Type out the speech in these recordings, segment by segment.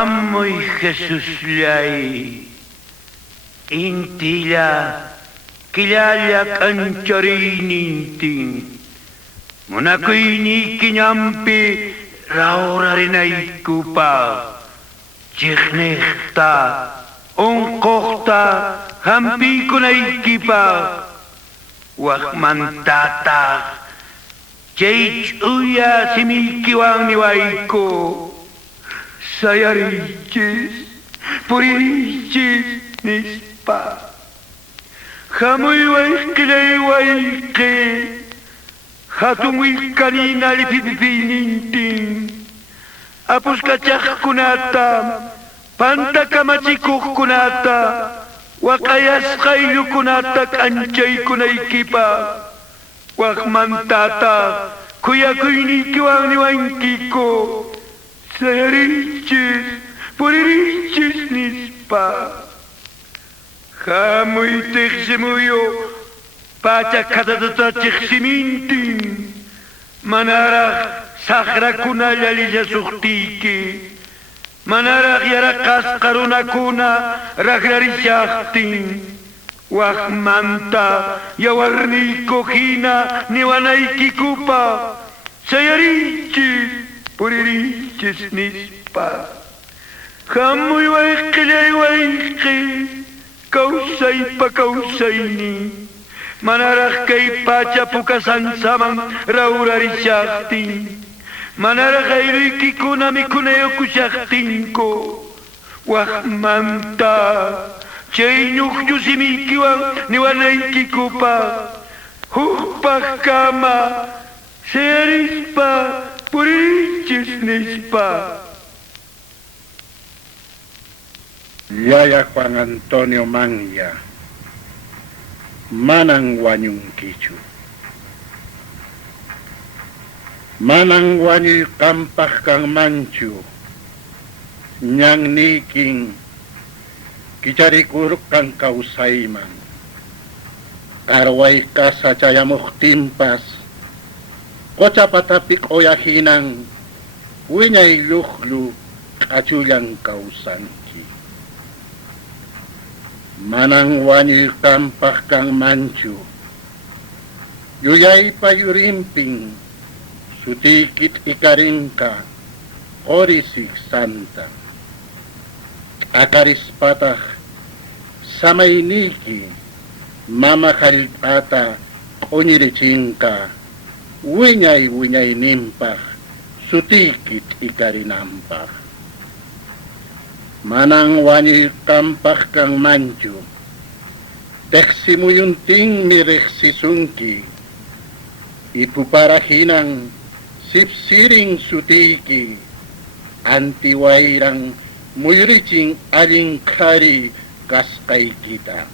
Amoy Jesús lay, intila, kilala kancharinintin, munakuini kinyampi, raurarinay kupa, chiknekta, ongkokta, hampi kunay kipa, wakmantata, Jage uya simikiwang niwaiko, sayarichis, purichis nispa. Hamoy waike, hatong wikanina lipipinintin, apos kachak kunata, pantakamachikuk kunata, wakayas kayo kunata kanchay kunaykipa. Wakmantata, kuya kuini kiwang niwankiko, sayarichis, puririchis nispa. Hamoy teksimuyo, pacha katatata teksimintin, manarach sakra kuna lalisa suktiki, manarach yarakas karuna kuna ragrarisaktin. Wakmanta, yawarni kokina, niwanaiki kupa, sayarichis, puririchis nispa. Hamoy waike, kausay pa kausayni, manarach kay pacha pukasan samang raurarisaktin, manarach ay rikikuna mikunayo kusaktin ko, wakmanta, Chay nyukyu simikiwang niwanay kikupa, hukpakama, serispa, purichis nispa. Yaya Juan Antonio Mangya, manang wanyung kichu. Manang wanyu kampah kang manchu, nyang niking, Kicari kuruk kang kausaiman, karway ka sa chayamuk timpas, koca patapik oyahinang, winyay lukhlu kachulang kausanki. Manang wanyu kampah kang manchu, yuyay payurimping, sutikit ikaringka, orisik santa. Akaris patah samay niki mama kalipata kuniricingka winyay nimpah sutikit ikarinampah manang wani kampah kang manju teksimuyunting mireksisunki ipuparahinang sipsiring sutiki antiwairang Muyuricing alingkari kaskay kita.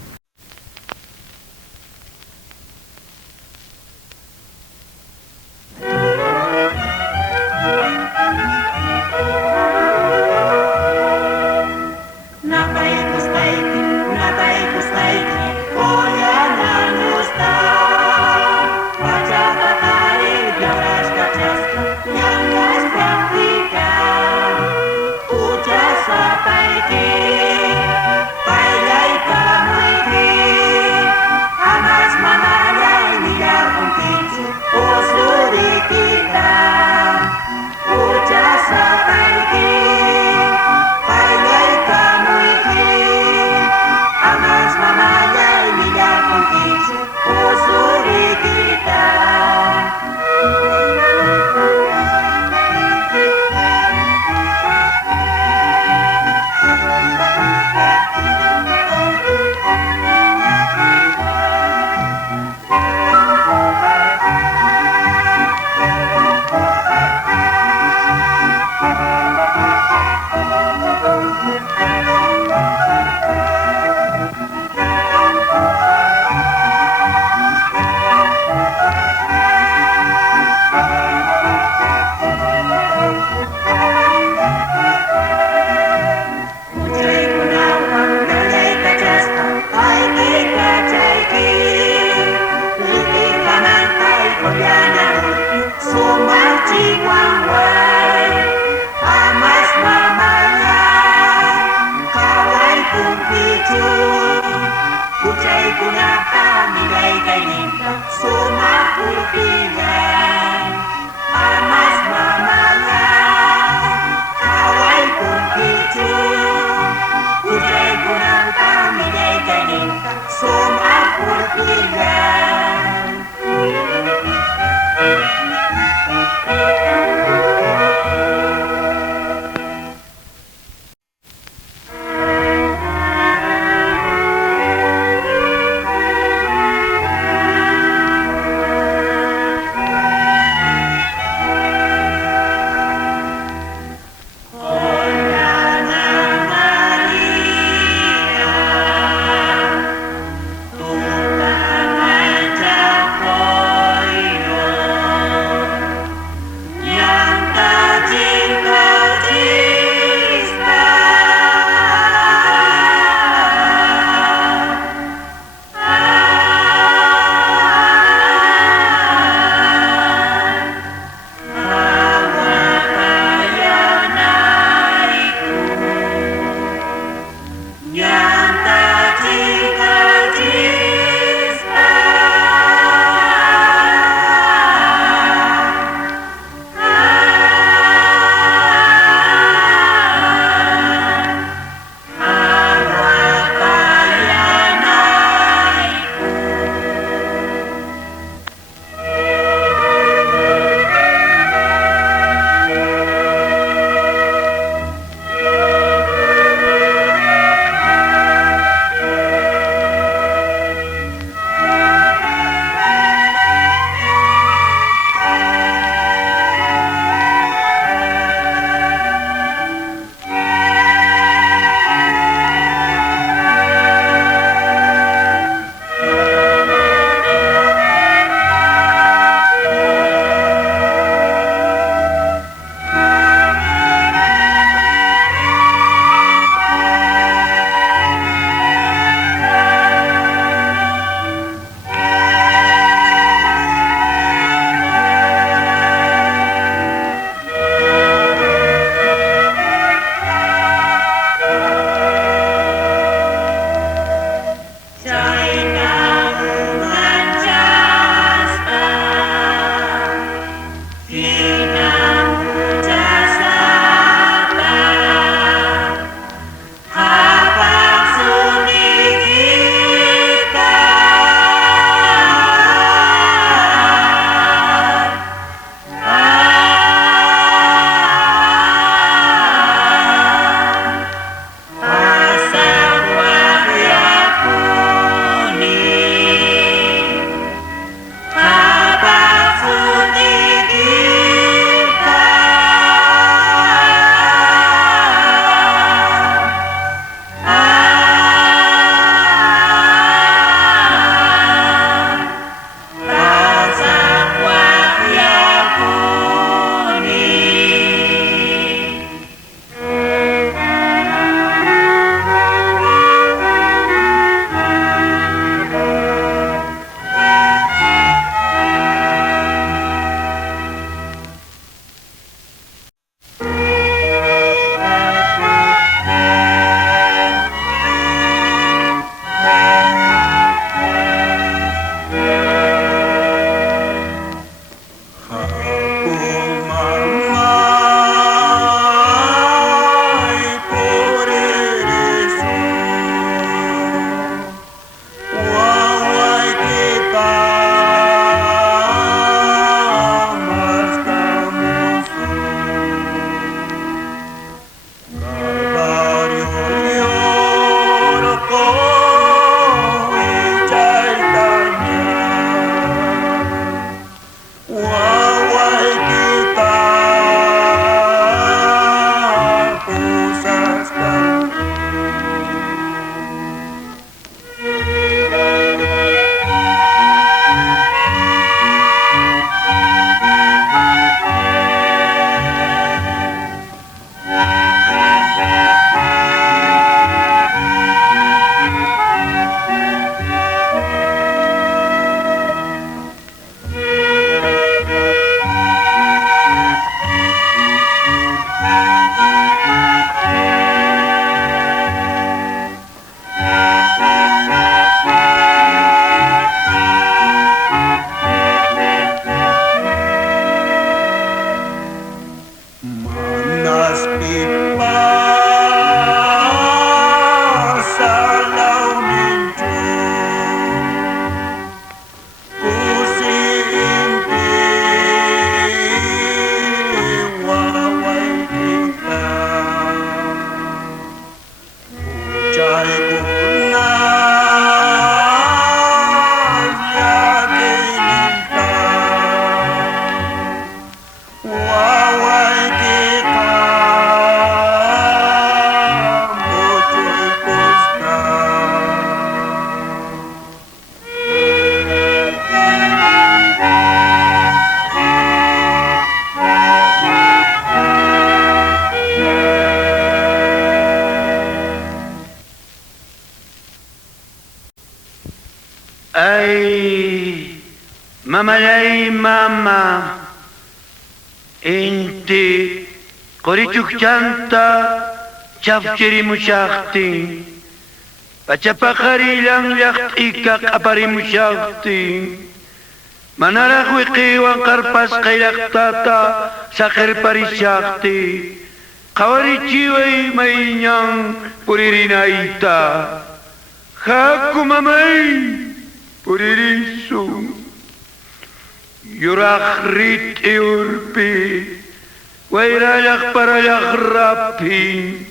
Ay, mamalay mama, inti, korichuk chanta, chafchirimushaktin, pachapakarilang ikak aparimushaktin, manaraq wiqiwan qarpas qayllaqtata saqirparishaqti, qawarichiway mayñan puririnayta, haku mamay, puririsun, yuraq rit iurpi, wayralaq paralaq rapin,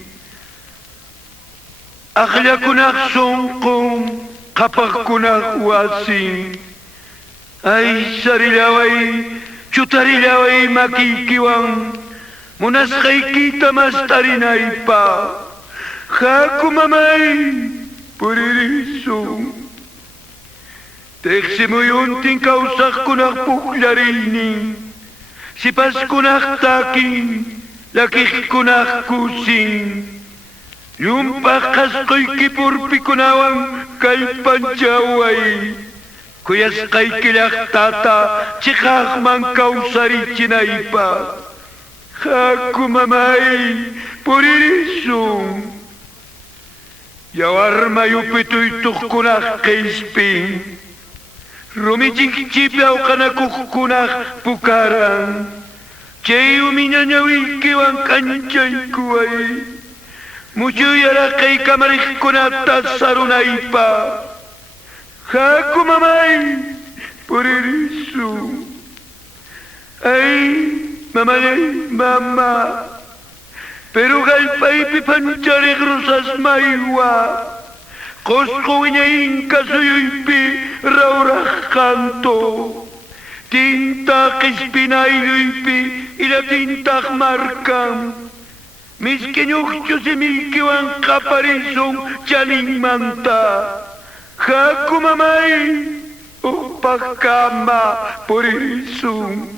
aqllakunaq sunqun, qapaqkunaq wasin, ay sarilaway, chutarilaway makikiwan, munasqaykita mastarinaypa, haku mamay, puririsun. Teksimuyuntin kausaqkunaq pukllariynin, sipaskunaq takin, lakikkunaq kusin, llumpaq qasquyki purpikunawan kallpanchaway, kuyasqaykillaqtata chiqaqman kawsarichinaypa, haku mamay, puririsun. Yawar mayupi tuytuqkunaq qispin, rumichikchipiaw qanakuqkunaq pukaran, chay umiñañawiykiwan k'anchaykuway, muchuyaraqay kamariqkunata sarunaypa, haku mamay, puririsun. Ay, mamalay mama, pero galpaypi panchariq rusas maywa, qusqu wiñayinka suyuypi rawraq kanto, tinta qispinayluypi ila tintaq markam, miskiñuqchu simiykiwan qaparisun chalinmanta, haku mamay, upaq kama puririsun.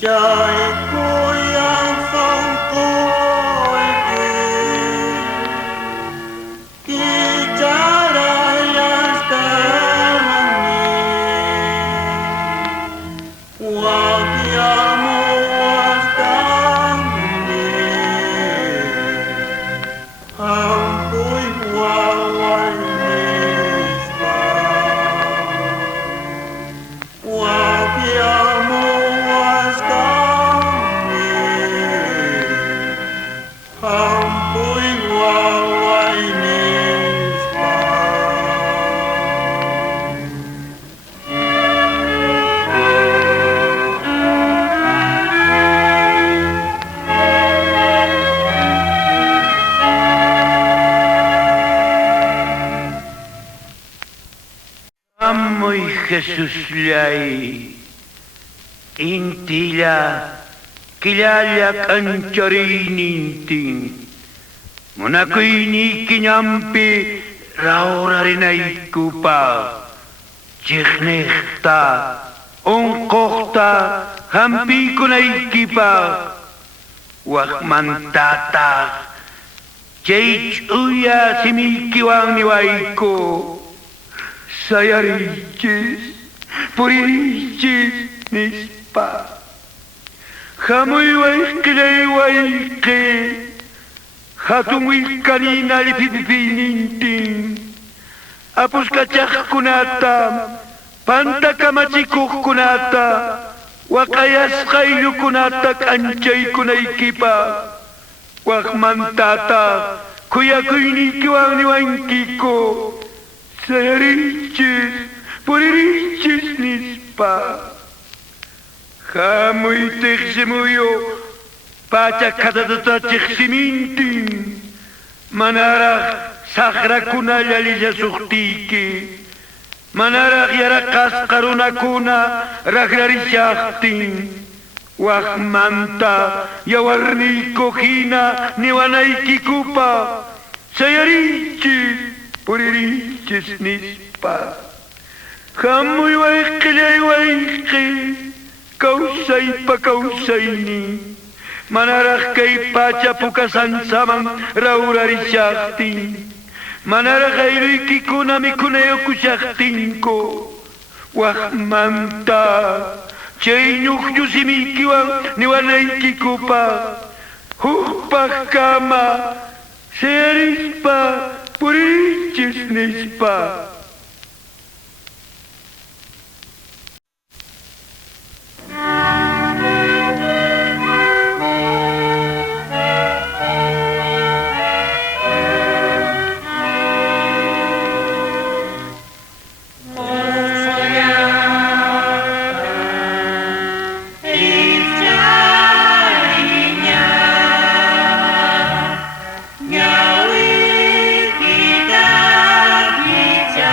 trời cuối phong côi Kicara sekarang Wajahmu ampui wawan nisba Wajahmu ampui wawan nisba Amoy Jesus lay, intila, kilala kancharininting, munakoy ni kinyampi, raura rinay kupa, chiknekta, ongkokta, hampi ko na ikipa, wakmantata, chich uya simikiwang niway ko, sayarichis, purichis, nispa. Hamoy waike, hatungwi kanina lipipininting. Apos kachak kunata, panta kamachikuk kunata, wakayas kailu kunata kanchay kunaikipa. Wakmantata, kuya kuynikiwang niwangkiko. Sayarichis, purichis nispa. Hamoy teksimuyo, pacha kadadata teksimintin. Manarag sakra kuna lalisa suktiki. Manarag yarakas karuna kuna ragrarisaktin. Wakmanta yawarni kokina niwanay kikupa. Sayarichis, purichis nispa. Hamoy waike, kausay pa kausay ni. Manarag kay pacha pukasan samang raurarisaktin. Manarag kay riki kuna mikunayo kusaktin ko. Wakmanta, chay nyukyu simikiwang niwanay kikupa. Hukpak kama, serispa, purichis nispa. Nyawi kita bicara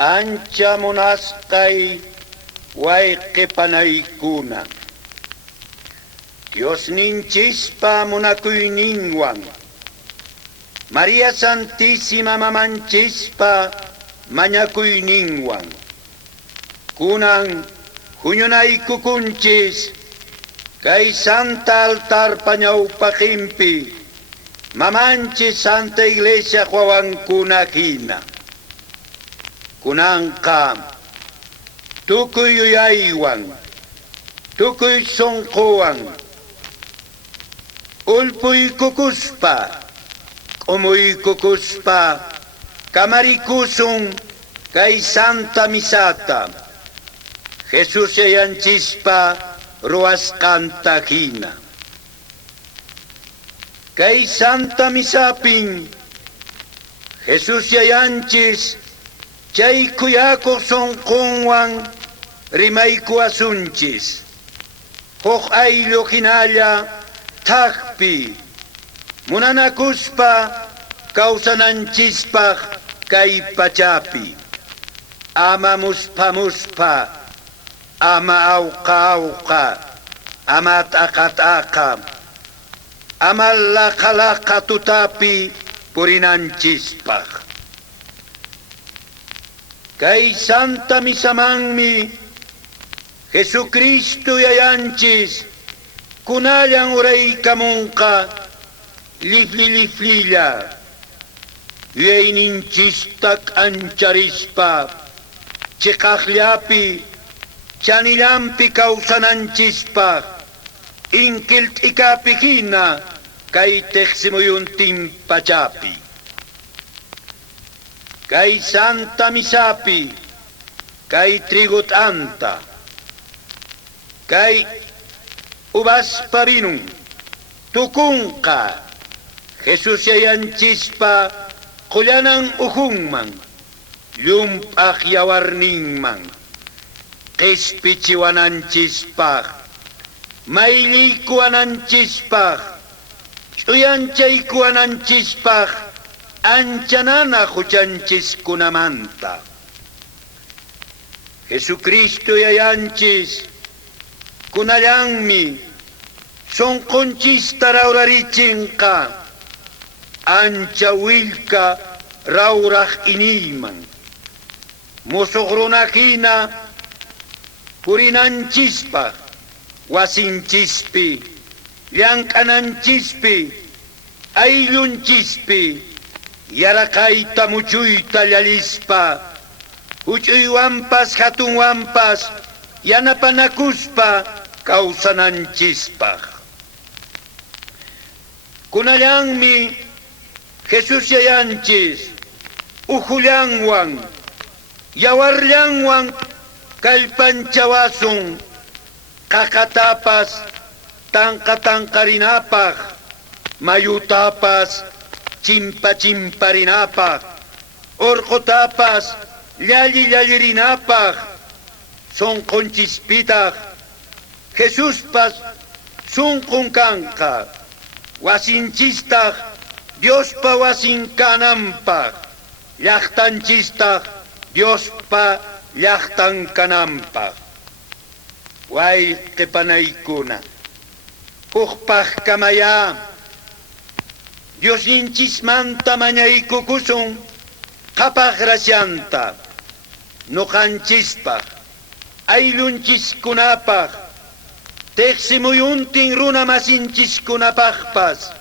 Ancha munasqay wayqipanaykuna. Dios ninchispa munakuyninwan, María Santísima Mamanchispa mañakuyninwan, kunan huñunaykukunchis kay Santa Altarpa ñawpaqinpi Mamanchis Santa Iglesia wawankuna hina. Kunanqa tukuy yuyaywan, tukuy sonquwan, ulpuykukuspa, q'umuykukuspa, kamarikusun kay Santa Misata, Jesus yayanchispa ruwasqanta hina. Kay Santa Misapin, Jesus yayanchis chay kuyakuq sonqunwan rimayku asunchis, huk ayllu hinalla thaqpi, munanakuspa kawsananchispaq kay pachapi, ama muspa, ama awqa, ama t'aqa, ama laqa tutapi purinanchispaq. Kay Santa Misamanmi Jesucristo yayanchis kunallan uraykamunqa liflilla yuyayninchistak ancharispa chiqaqllapi chanillampi kawsananchispaq inqilt'ikapi hina kay tiqsimuyuntin pachapi. Kay Santa Misapi, kay trigut'anta, kay ubaspa binun, tukunqa, Jesus yayanchispa qullanan uhunman, llump'aq yawarninman, q'ispichiwananchispaq, mayliykuwananchispaq, ch'uyanchaykuwananchispaq, anchanana huchanchiskunamanta. Jesucristo yayanchis kunallanmi sonqunchista rawrarichinqa ancha willka rawraq iniyman, musuq runa hina purinanchispaq wasinchispi, llank'ananchispi, ayllunchispi, yaraqayta muchuyta llalispa, huch'uywanpas hatunwanpas yanapanakuspa kawsananchispaq. Kunallanmi Jesus yayanchis uhullanwan, yawarllanwan kallpanchawasun qaqatapas tanqarinapaq, mayutapas chimparinapaq, urqutapas llallirinapaq, sonqunchispitaq Jesuspas sunqun kanqa, wasinchistaq Diospa wasin kananpaq, llaqtanchistaq Diospa llaqtan kananpaq. Wayqipanaykuna, hukpaq kamaya Diosninchismanta mañaykukusun qapaq gracianta, nuqanchispaq, ayllunchikkunapaq, tiqsimuyuntin runa masinchikkunapaqpas,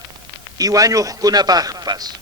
iwañuqkunapaqpas.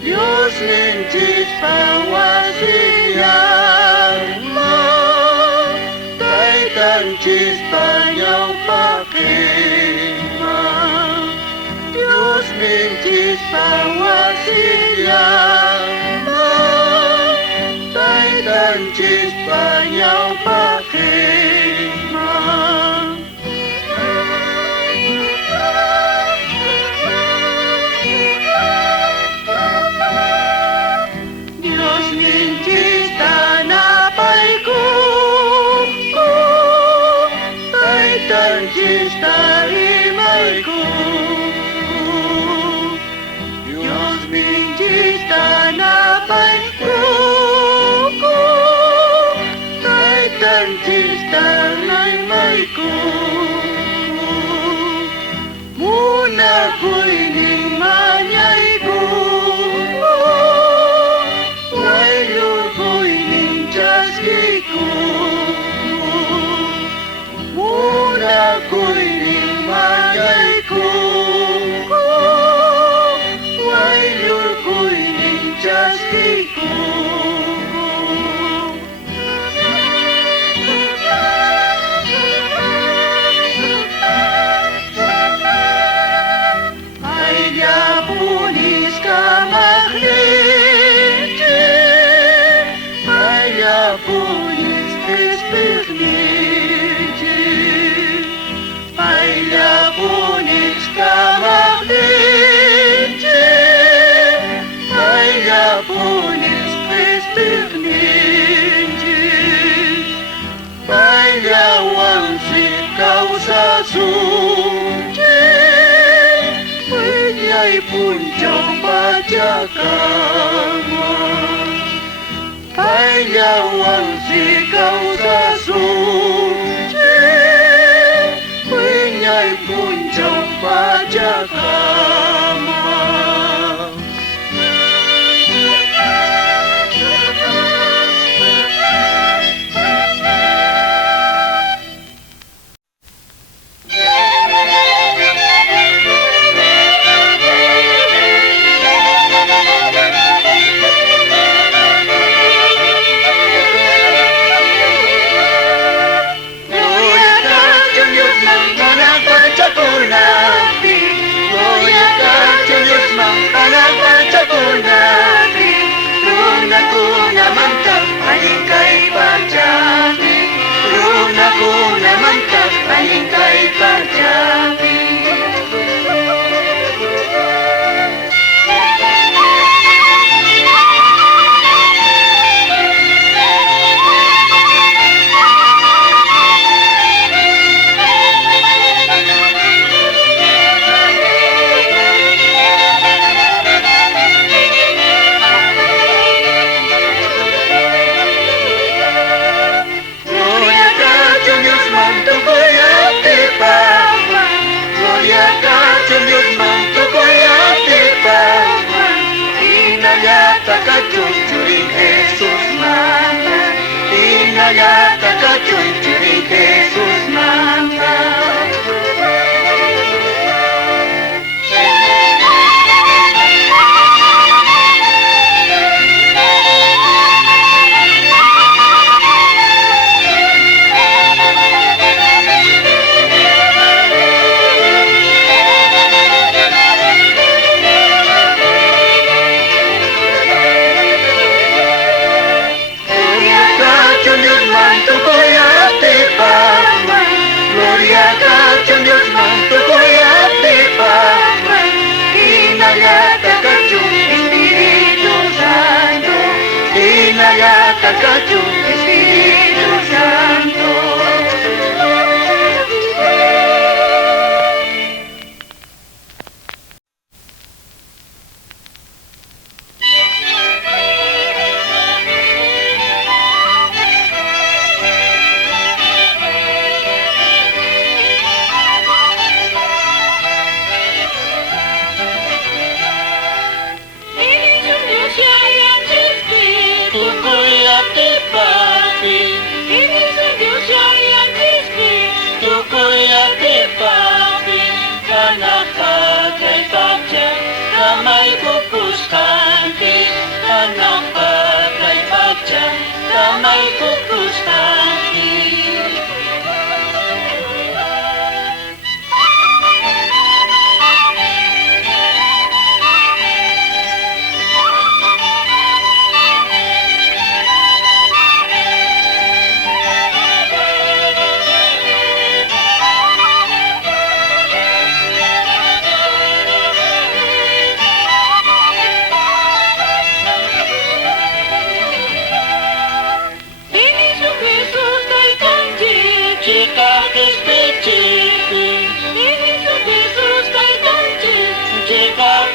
Dios benci Spanyol pakaiman. Dios benci pawasiyaman. Titan ci Spanyol pakaiman. Dios benci tanah paiku, Titan ci tarimaiku. Dios benci tanah paiku, Titan ci tarimaiku. Muna kuining manyaiku, Wailur kuining jaskiku. Muna kuining manyaiku, Wailur kuining jaskiku. Aia punis kamaglinti, Aia punis espirniti, Aia punis kamaglinti, Aia punis espirniti, Aia wansi causa suci, Winyai puncong pajakama, Aia wansi causa suci, Winyai puncong pajakama.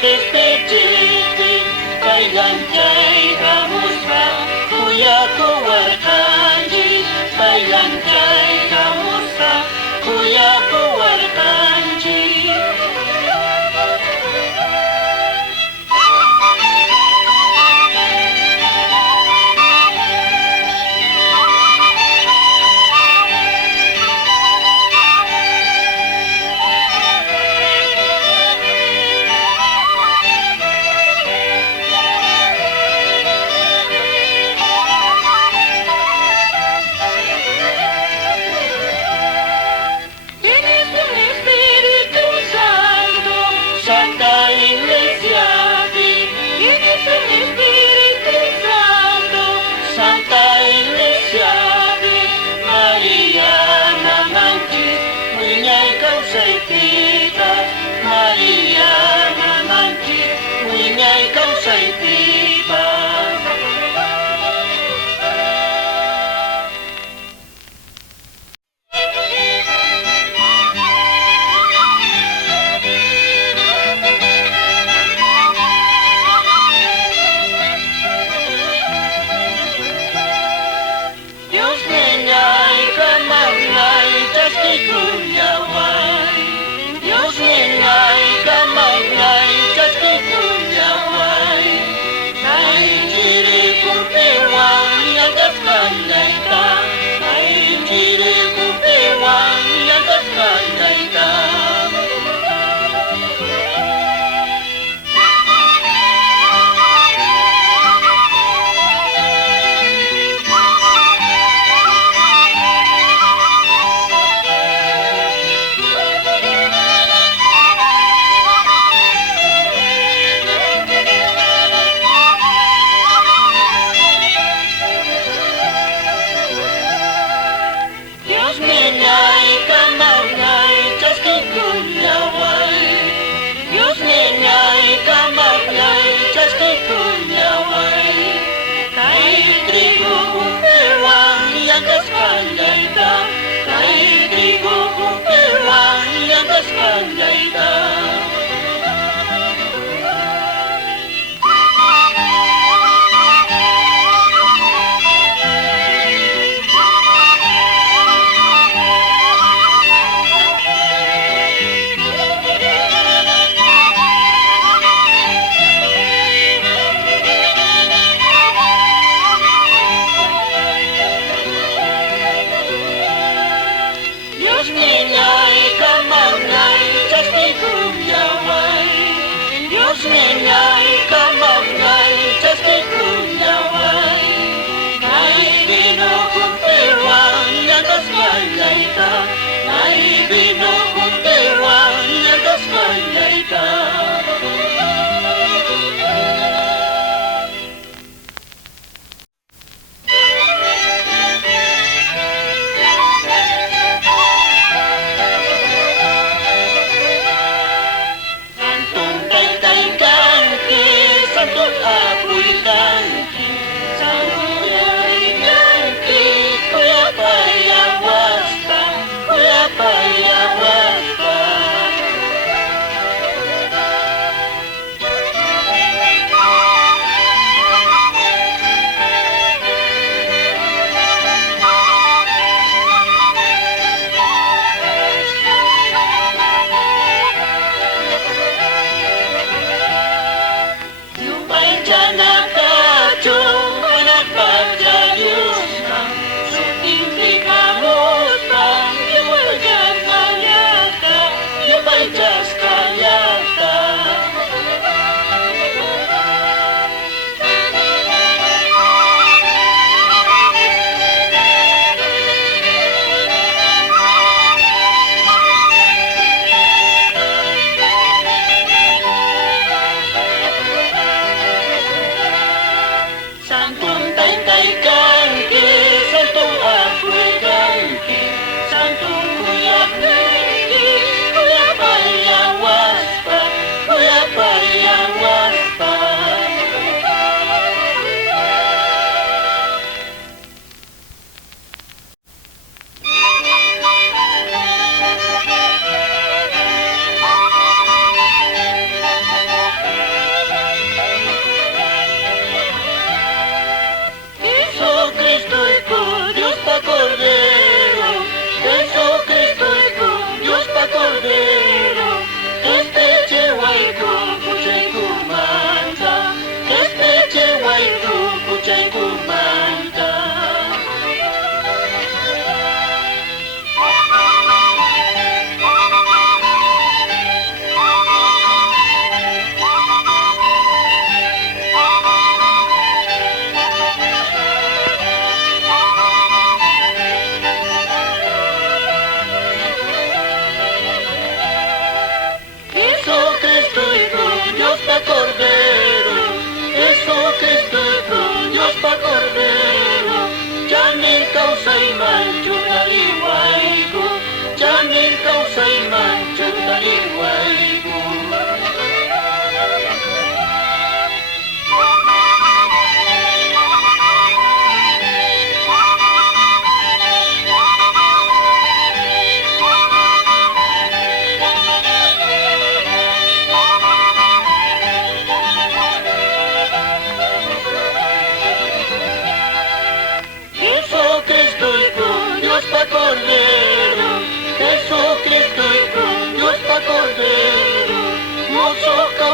despedite, bailanjai kamusra, kuya kuwarkanji, bailanjai kamusra, kuya kuwarkanji.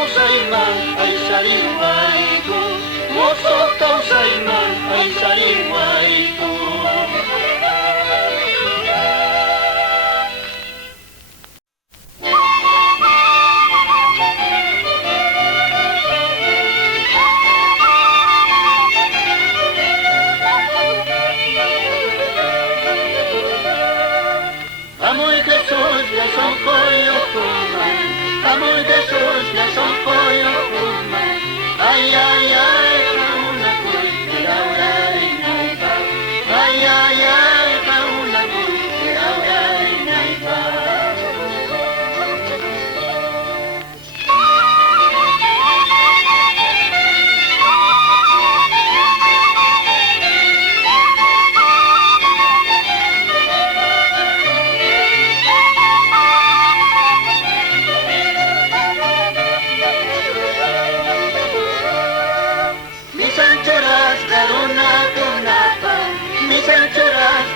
kausaiman ay sariway ko. Moso kausaiman ay sariway ko. Amoy Jesús ya son koyo kuman, amoy Jesús ya son koyo kuman. Ay ay ay, kauna ko'y tirawrarin ay ba. Ay ay ay, kauna ko'y tirawrarin ay ba.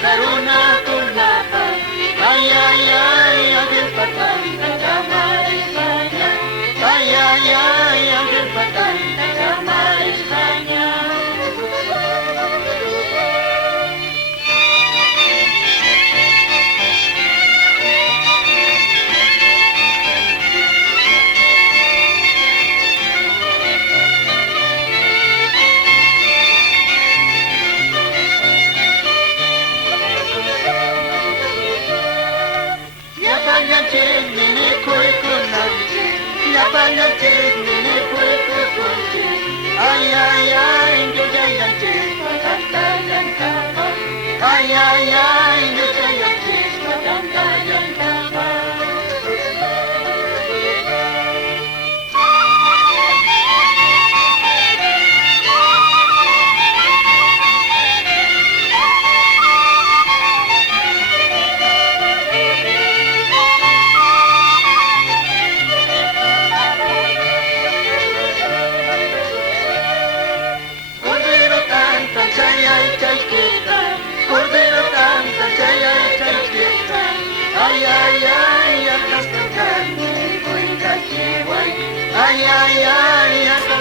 Karuna kunapa, ay ay ay, Angel Patay, nagkamarisanya. Ay ay ay, Angel Patay, nagkamarisanya. Ay ay ay, Diyos ay antes, pagkantayan ka ba? Ay ay ay, Diyos ay antes, pagkantayan ka ba? Cordero canta, chay, chay, kita. Ay, ay, ay, atas kagani, ko'y kachiway. Ay, ay, ay,